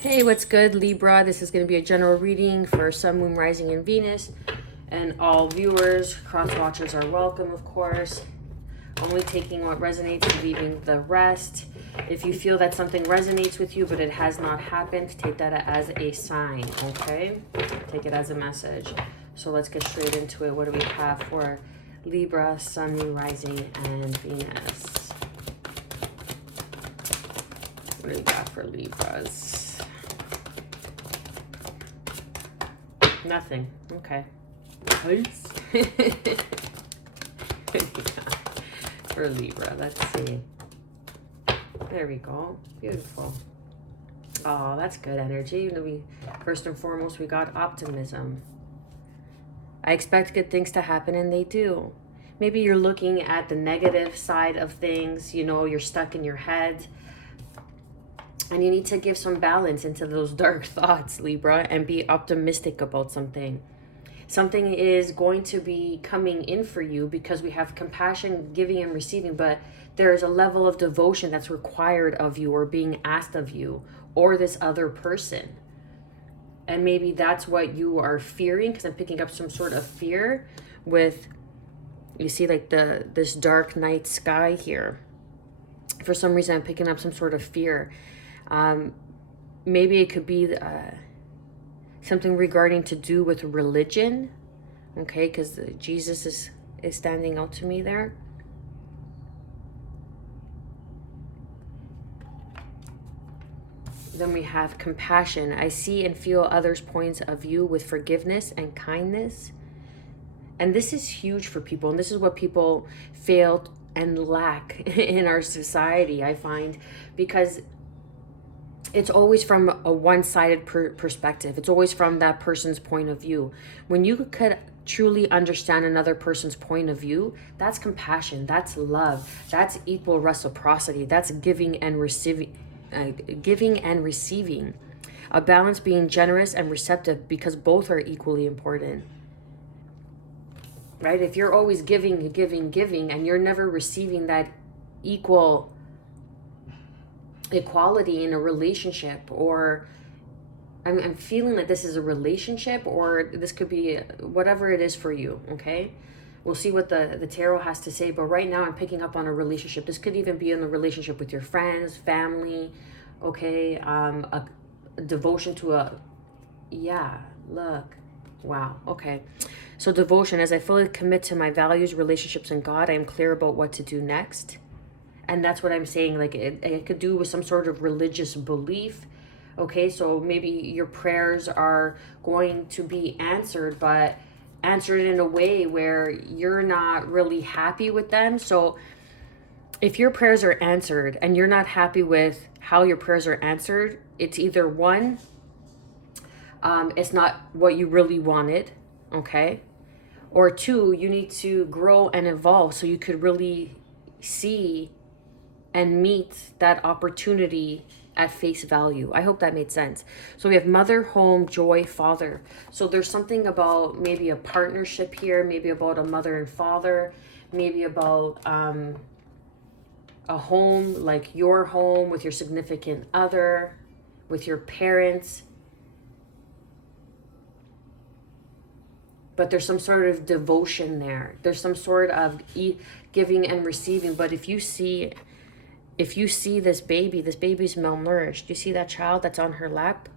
Hey, what's good, Libra? This is going to be a general reading for Sun, Moon, Rising, and Venus. And all viewers, cross watchers are welcome, of course. Only taking what resonates and leaving the rest. If you feel that something resonates with you but it has not happened, take that as a sign, okay? Take it as a message. So let's get straight into it. What do we have for Libra, Sun, Moon, Rising, and Venus? What do we got for Libras? Nothing. Okay. Nice. For Libra, let's see. There we go. Beautiful. Oh, that's good energy. First and foremost, we got optimism. I expect good things to happen, and they do. Maybe you're looking at the negative side of things. You know, you're stuck in your head. And you need to give some balance into those dark thoughts, Libra, and be optimistic about something. Something is going to be coming in for you because we have compassion, giving and receiving, but there is a level of devotion that's required of you or being asked of you or this other person. And maybe that's what you are fearing, because I'm picking up some sort of fear with, you see, like this dark night sky here. For some reason, I'm picking up some sort of fear. Maybe it could be something regarding to do with religion, okay, because Jesus is standing out to me there. Then we have compassion. I see and feel others' points of view with forgiveness and kindness. And this is huge for people, and this is what people fail and lack in our society, I find, because it's always from a one-sided perspective. It's always from that person's point of view. When you could truly understand another person's point of view, that's compassion, that's love, that's equal reciprocity, that's giving and receiving. A balance, being generous and receptive, because both are equally important. Right? If you're always giving, and you're never receiving that equality in a relationship, or I'm feeling that this is a relationship, or this could be whatever it is for you, okay? We'll see what the tarot has to say, but right now I'm picking up on a relationship. This could even be in a relationship with your friends, family, okay? A devotion to wow, okay. So devotion, as I fully commit to my values, relationships, and God, I am clear about what to do next. And that's what I'm saying, like it could do with some sort of religious belief. Okay, so maybe your prayers are going to be answered, but answered in a way where you're not really happy with them. So if your prayers are answered and you're not happy with how your prayers are answered, it's either one, it's not what you really wanted, okay? Or two, you need to grow and evolve so you could really see and meet that opportunity at face value. I hope that made sense. So we have mother, home, joy, father. So there's something about maybe a partnership here, maybe about a mother and father, maybe about a home, like your home with your significant other, with your parents. But there's some sort of devotion there. There's some sort of giving and receiving. But if you see this baby's malnourished. You see that child that's on her lap?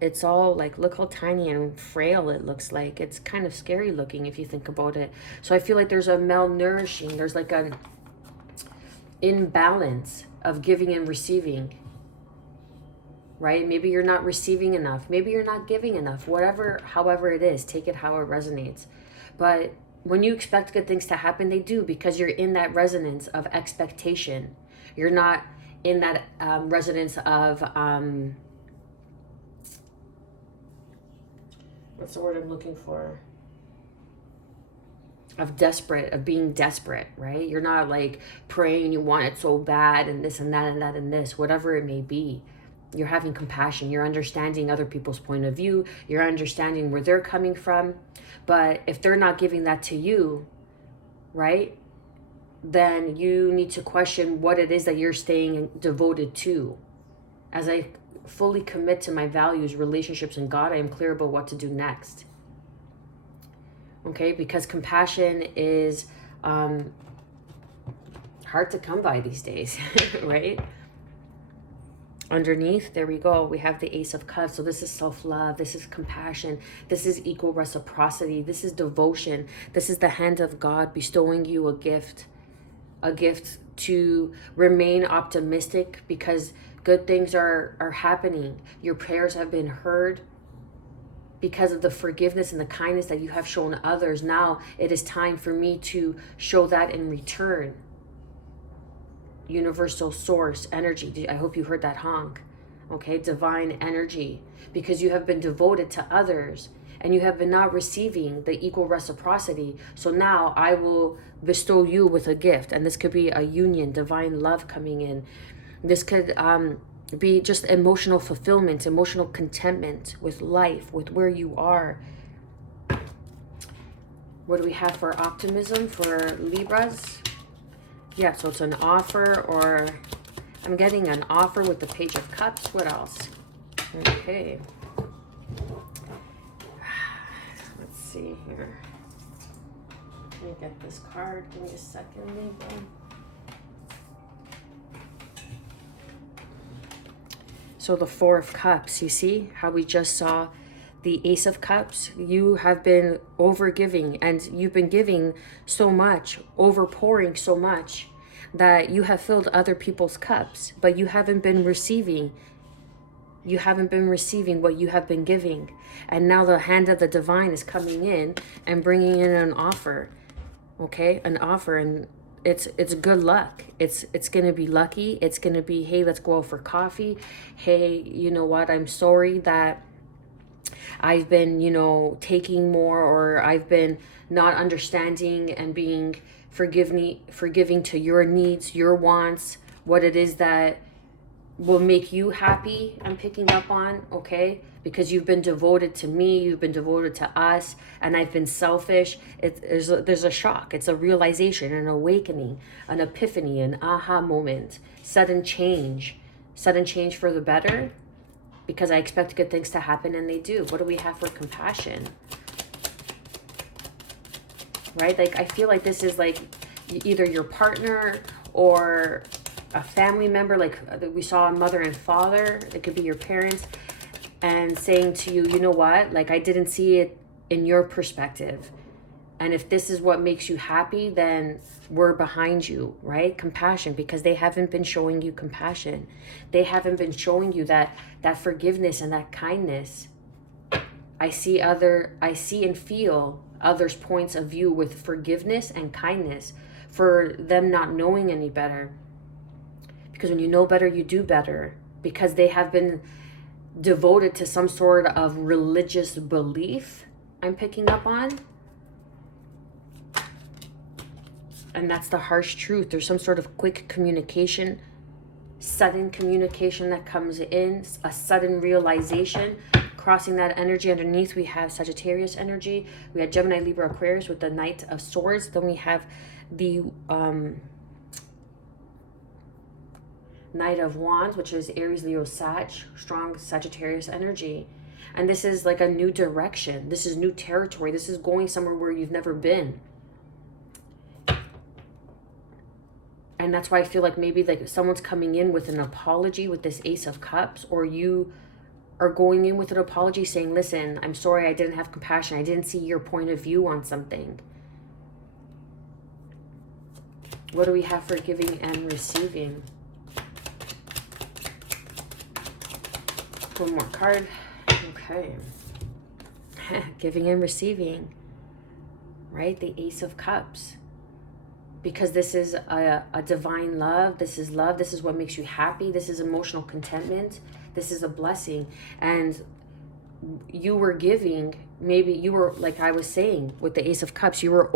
It's all like, look how tiny and frail it looks like. It's kind of scary looking if you think about it. So I feel like there's a malnourishing. There's like an imbalance of giving and receiving. Right? Maybe you're not receiving enough. Maybe you're not giving enough. However it is, take it how it resonates. But when you expect good things to happen, they do, because you're in that resonance of expectation. You're not in that resonance of, what's the word I'm looking for? Of being desperate, right? You're not like praying you want it so bad and this and that and that and this, whatever it may be. You're having compassion. You're understanding other people's point of view. You're understanding where they're coming from. But if they're not giving that to you, right, then you need to question what it is that you're staying devoted to. As I fully commit to my values, relationships, and God, I am clear about what to do next. Okay, because compassion is hard to come by these days, right? Underneath, there we go, we have the Ace of Cups. So this is self-love, this is compassion, this is equal reciprocity, this is devotion, this is the hand of God bestowing you a gift to remain optimistic, because good things are happening. Your prayers have been heard because of the forgiveness and the kindness that you have shown others. Now it is time for me to show that in return. Universal source energy. I hope you heard that honk. Okay, divine energy, because you have been devoted to others and you have been not receiving the equal reciprocity. So now I will bestow you with a gift, and this could be a union, divine love coming in. This could be just emotional fulfillment, emotional contentment with life, with where you are. What do we have for optimism for Libras? Yeah, so it's an offer, or I'm getting an offer with the Page of Cups. What else? Okay. Let's see here. Let me get this card. Give me a second, Libra. So the Four of Cups, you see how we just saw the Ace of Cups? You have been overgiving, and you've been giving so much, overpouring so much, that you have filled other people's cups, but you haven't been receiving. You haven't been receiving what you have been giving. And now the hand of the divine is coming in and bringing in an offer. Okay, an offer, and it's good luck. It's going to be lucky. It's going to be, hey, let's go out for coffee. Hey, you know what? I'm sorry that I've been, taking more, or I've been not understanding and being forgiving to your needs, your wants, what it is that will make you happy. I'm picking up on, okay? Because you've been devoted to me, you've been devoted to us, and I've been selfish. There's a shock. It's a realization, an awakening, an epiphany, an aha moment, sudden change for the better, because I expect good things to happen, and they do. What do we have for compassion? Right? Like, I feel like this is like either your partner or a family member, like we saw a mother and father. It could be your parents, and saying to you, you know what? Like, I didn't see it in your perspective. And if this is what makes you happy, then we're behind you, right? Compassion, because they haven't been showing you compassion. They haven't been showing you that forgiveness and that kindness. I see and feel others' points of view with forgiveness and kindness, for them not knowing any better. Because when you know better, you do better. Because they have been devoted to some sort of religious belief, I'm picking up on. And that's the harsh truth. There's some sort of quick communication, sudden communication that comes in, a sudden realization. Crossing that energy underneath, we have Sagittarius energy. We had Gemini, Libra, Aquarius with the Knight of Swords. Then we have the Knight of Wands, which is Aries, Leo, Sag, strong Sagittarius energy. And this is like a new direction. This is new territory. This is going somewhere where you've never been. And that's why I feel like maybe like someone's coming in with an apology with this Ace of Cups, or you are going in with an apology saying, listen, I'm sorry, I didn't have compassion. I didn't see your point of view on something. What do we have for giving and receiving? One more card. Okay. Giving and receiving. Right? The Ace of Cups. Because this is a divine love. This is love. This is what makes you happy. This is emotional contentment. This is a blessing. And you were giving, maybe you were, like I was saying, with the Ace of Cups, you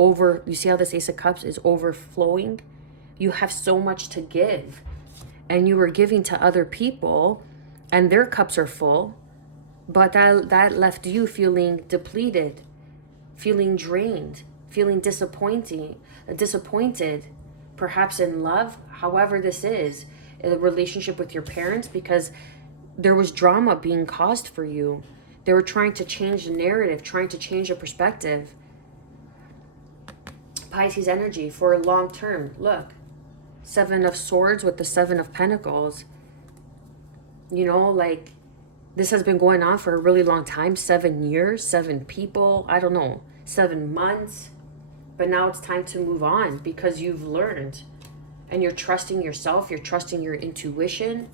see how this Ace of Cups is overflowing? You have so much to give. And you were giving to other people, and their cups are full. But that left you feeling depleted, feeling drained, feeling disappointed, perhaps in love, however this is, in a relationship with your parents, because there was drama being caused for you. They were trying to change the narrative, trying to change the perspective. Pisces energy for long term. Look, 7 of Swords with the 7 of Pentacles. You know, like, this has been going on for a really long time. 7 years, 7 people, I don't know, 7 months. But now it's time to move on because you've learned. And you're trusting yourself, you're trusting your intuition.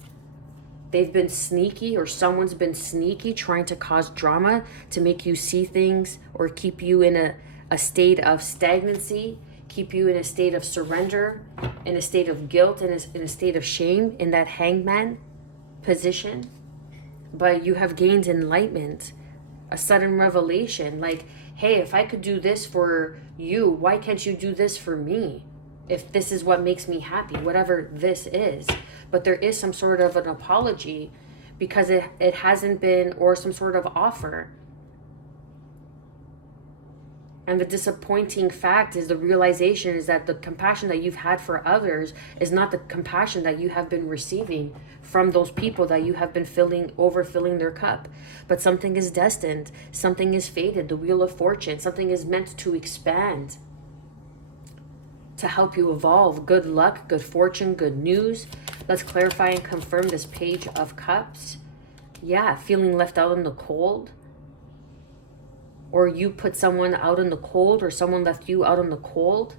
They've been sneaky, or someone's been sneaky trying to cause drama to make you see things or keep you in a state of stagnancy, keep you in a state of surrender, in a state of guilt, in a state of shame, in that hangman position. But you have gained enlightenment, a sudden revelation, like, hey, if I could do this for you, why can't you do this for me? If this is what makes me happy, whatever this is. But there is some sort of an apology because it hasn't been, or some sort of offer. And the disappointing fact is the realization is that the compassion that you've had for others is not the compassion that you have been receiving from those people that you have been overfilling their cup. But something is destined, something is fated, the wheel of fortune, something is meant to expand, to help you evolve. Good luck, good fortune, good news. Let's clarify and confirm this Page of Cups. Yeah, feeling left out in the cold. Or you put someone out in the cold, or someone left you out in the cold.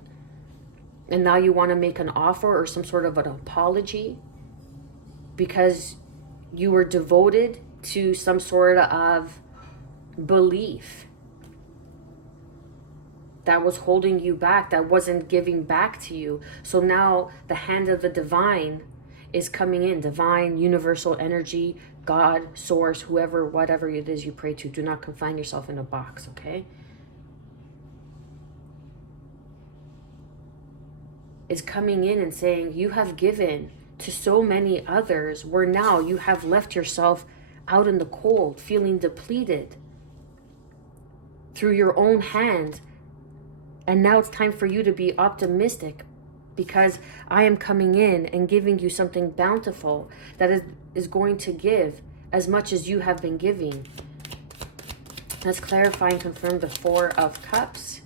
And now you want to make an offer or some sort of an apology because you were devoted to some sort of belief that was holding you back, that wasn't giving back to you. So now the hand of the divine is coming in. Divine, universal energy, God, source, whoever, whatever it is you pray to. Do not confine yourself in a box, okay? Is coming in and saying, you have given to so many others, where now you have left yourself out in the cold, feeling depleted through your own hand. And now it's time for you to be optimistic, because I am coming in and giving you something bountiful that is going to give as much as you have been giving. Let's clarify and confirm the 4 of Cups.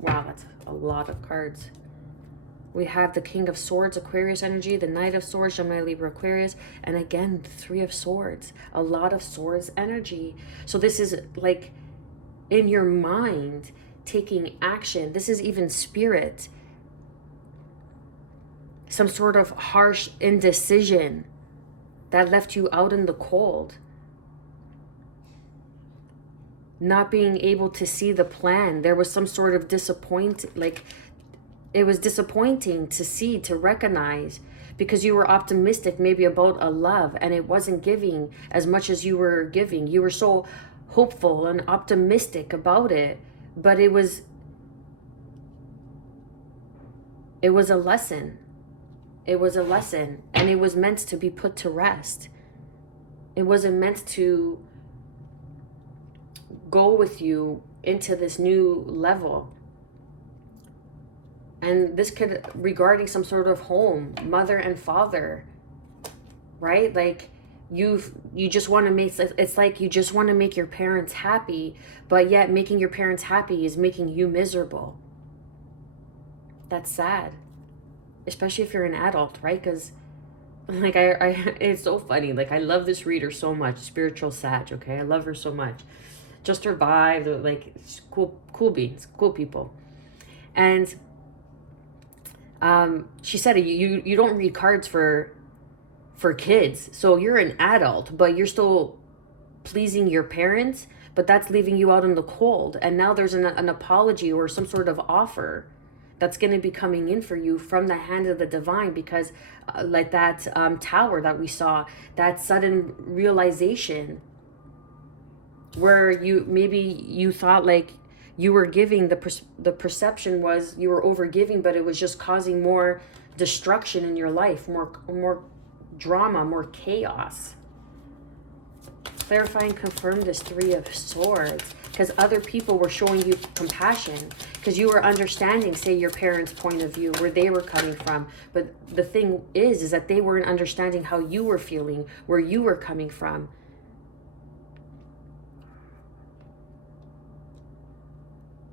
Wow, that's a lot of cards. We have the King of Swords, Aquarius energy, the Knight of Swords, Gemini, Libra, Aquarius, and again, the 3 of Swords. A lot of Swords energy. So this is like in your mind, taking action. This is even spirit. Some sort of harsh indecision that left you out in the cold. Not being able to see the plan. There was some sort of it was disappointing to see, to recognize, because you were optimistic maybe about a love and it wasn't giving as much as you were giving. You were so hopeful and optimistic about it, but it was a lesson. It was a lesson, and it was meant to be put to rest. It wasn't meant to go with you into this new level. And this could, regarding some sort of home, mother and father, right? Like you just want to make, it's like you just want to make your parents happy, but yet making your parents happy is making you miserable. That's sad. Especially if you're an adult, right? Because like I it's so funny. Like I love this reader so much, spiritual Sag, okay? I love her so much. Just her vibe, like cool beings, cool people. And she said you don't read cards for kids. So you're an adult, but you're still pleasing your parents, but that's leaving you out in the cold. And now there's an apology or some sort of offer that's going to be coming in for you from the hand of the divine, because like that tower that we saw, that sudden realization where you thought like you were giving, the perception was you were over giving, but it was just causing more destruction in your life, more drama, more chaos. Clarify and confirm this Three of Swords, because other people were showing you compassion, because you were understanding, say, your parents' point of view, where they were coming from. But the thing is that they weren't understanding how you were feeling, where you were coming from.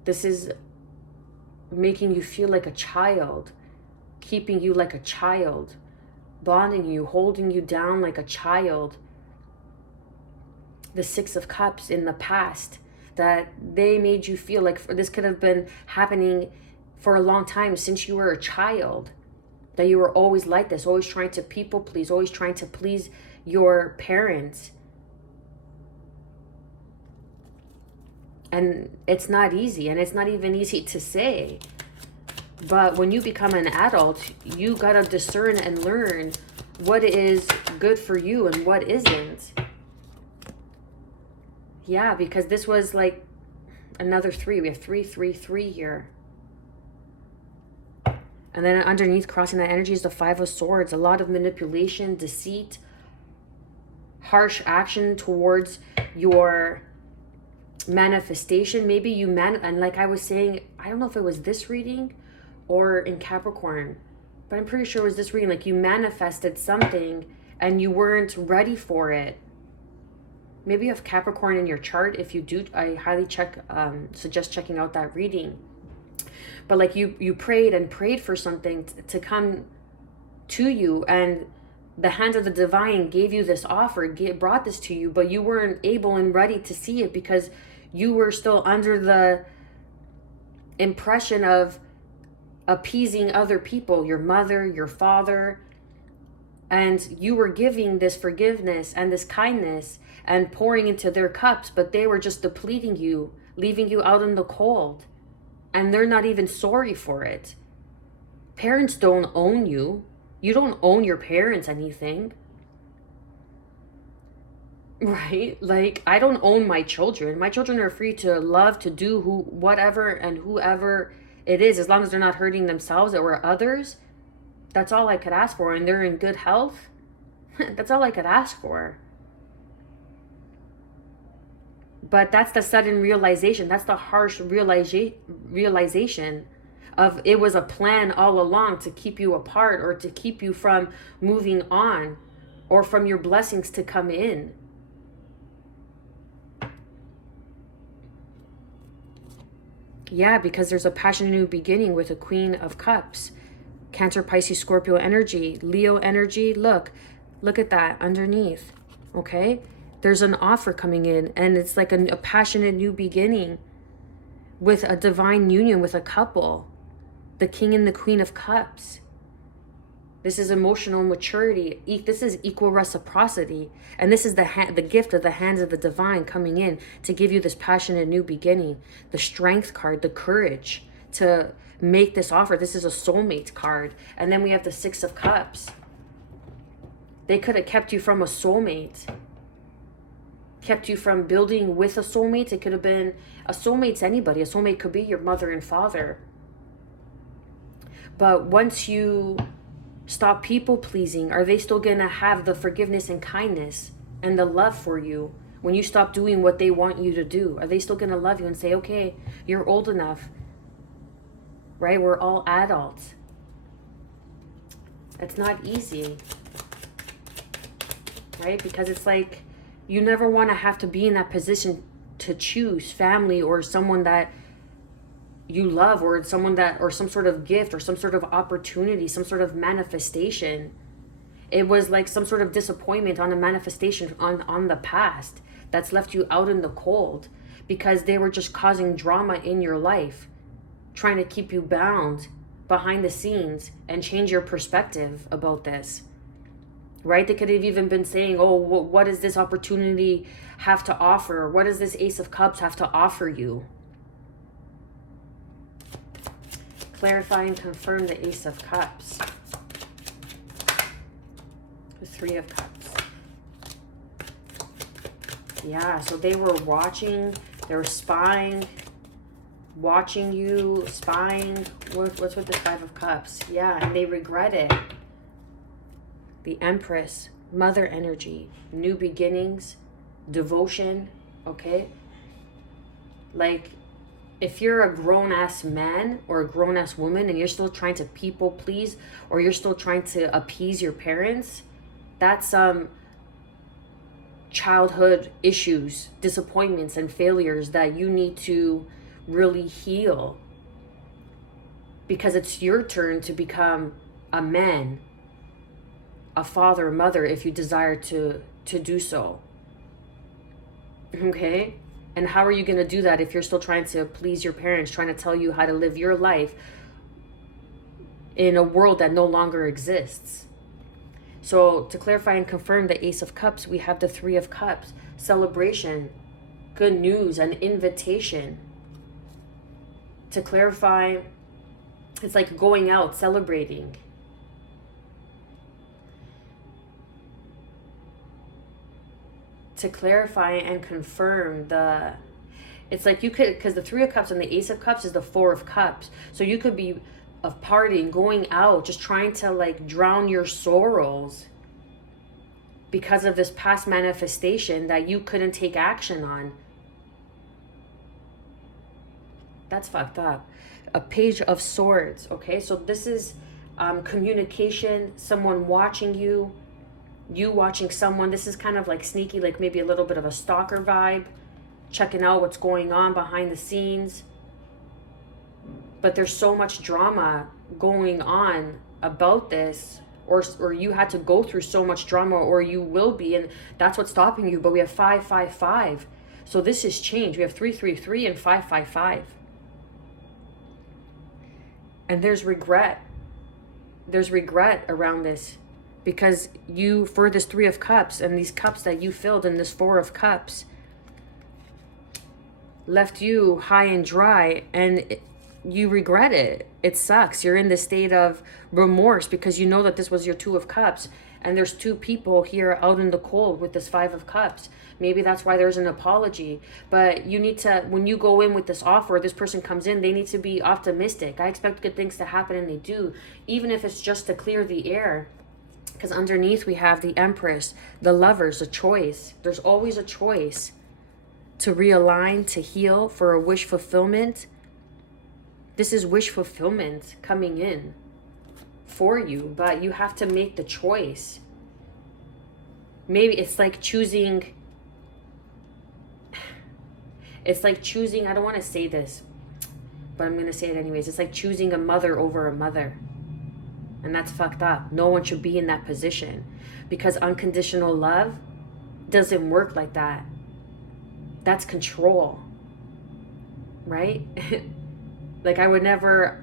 This is making you feel like a child, keeping you like a child, bonding you, holding you down like a child. The Six of Cups in the past, that they made you feel like this could have been happening for a long time, since you were a child, that you were always like this, always trying to people please, always trying to please your parents. And it's not easy, and it's not even easy to say. But when you become an adult, you gotta discern and learn what is good for you and what isn't. Yeah, because this was like another three. We have 3, 3, 3 here. And then underneath, crossing that energy, is the Five of Swords. A lot of manipulation, deceit, harsh action towards your manifestation. Maybe you and like I was saying, I don't know if it was this reading or in Capricorn, but I'm pretty sure it was this reading. Like, you manifested something and you weren't ready for it. Maybe you have Capricorn in your chart. If you do, I highly suggest checking out that reading. But like, you prayed and prayed for something to come to you, and the hand of the divine gave you this offer, brought this to you, but you weren't able and ready to see it because you were still under the impression of appeasing other people, your mother, your father, and you were giving this forgiveness and this kindness and pouring into their cups, but they were just depleting you, leaving you out in the cold, and they're not even sorry for it. Parents don't own you. You don't own your parents anything, right? Like, I don't own my children. My children are free to love, to do whatever and whoever it is, as long as they're not hurting themselves or others. That's all I could ask for, and they're in good health. That's all I could ask for. But that's the sudden realization. That's the harsh realization of it was a plan all along to keep you apart, or to keep you from moving on, or from your blessings to come in. Yeah, because there's a passionate new beginning with a Queen of Cups. Cancer, Pisces, Scorpio energy, Leo energy. Look at that underneath. Okay? There's an offer coming in, and it's like a passionate new beginning with a divine union with a couple. The King and the Queen of Cups. This is emotional maturity. This is equal reciprocity. And this is the gift of the hands of the divine coming in to give you this passionate new beginning. The Strength card, the courage to make this offer. This is a soulmate card. And then we have the Six of Cups. They could have kept you from a soulmate. Kept you from building with a soulmate. It could have been a soulmate's anybody. A soulmate could be your mother and father. But once you stop people pleasing, are they still going to have the forgiveness and kindness and the love for you when you stop doing what they want you to do? Are they still going to love you and say, okay, you're old enough, right? We're all adults. It's not easy, right? Because it's like, you never want to have to be in that position to choose family or someone that you love, or someone that, or some sort of gift, or some sort of opportunity, some sort of manifestation. It was like some sort of disappointment on a manifestation on the past that's left you out in the cold because they were just causing drama in your life, trying to keep you bound behind the scenes and change your perspective about this, right? They could have even been saying, oh, what does this opportunity have to offer? What does this Ace of Cups have to offer you? Clarify and confirm the Ace of Cups. The Three of Cups. Yeah, so they were watching, they were spying, watching you, spying. What's with the Five of Cups? Yeah, and they regret it. The Empress, Mother energy, new beginnings, devotion, okay? Like, if you're a grown-ass man or a grown-ass woman and you're still trying to people please, or you're still trying to appease your parents, that's childhood issues, disappointments, and failures that you need to really heal, because it's your turn to become a man, a father, a mother, if you desire to do so. Okay? And how are you going to do that if you're still trying to please your parents, trying to tell you how to live your life in a world that no longer exists? So to clarify and confirm the Ace of Cups, we have the Three of Cups, celebration, good news, an invitation. To clarify, it's like going out, celebrating. To clarify and confirm it's like you could, because the Three of Cups and the Ace of Cups is the Four of Cups. So you could be of partying, going out, just trying to like drown your sorrows because of this past manifestation that you couldn't take action on. That's fucked up. A Page of Swords, okay? So this is communication, someone watching you watching someone. This is kind of like sneaky, like maybe a little bit of a stalker vibe, checking out what's going on behind the scenes. But there's so much drama going on about this, or you had to go through so much drama, or you will be, and that's what's stopping you. But we have 555. So this is change. We have 333 and 555. And there's regret. There's regret around this, because you, for this Three of Cups and these cups that you filled in this Four of Cups, left you high and dry, and you regret it. It sucks. You're in this state of remorse because you know that this was your Two of Cups, and there's two people here out in the cold with this Five of Cups. Maybe that's why there's an apology. But you need to, when you go in with this offer, this person comes in, they need to be optimistic. I expect good things to happen, and they do, even if it's just to clear the air. Because underneath we have the Empress, the Lovers, a choice. There's always a choice to realign, to heal, for a wish fulfillment. This is wish fulfillment coming in for you, but you have to make the choice. Maybe it's like choosing, I don't want to say this, but I'm going to say it anyways. It's like choosing a mother over a mother. And that's fucked up. No one should be in that position, because unconditional love doesn't work like that. That's control, right? Like, I would never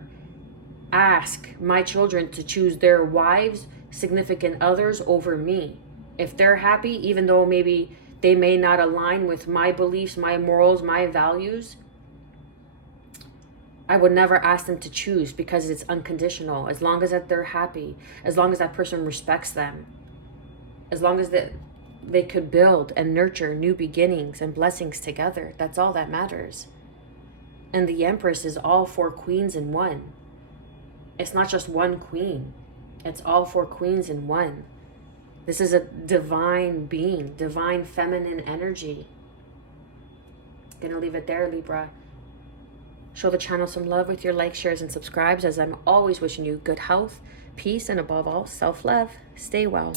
ask my children to choose their wives, significant others over me. If they're happy, even though maybe they may not align with my beliefs, my morals, my values, I would never ask them to choose, because it's unconditional. As long as that they're happy, as long as that person respects them, as long as they could build and nurture new beginnings and blessings together, that's all that matters. And the Empress is all four queens in one. It's not just one queen. It's all four queens in one. This is a divine being, divine feminine energy. Gonna leave it there, Libra. Show the channel some love with your likes, shares, and subscribes, as I'm always wishing you good health, peace, and above all, self-love. Stay well.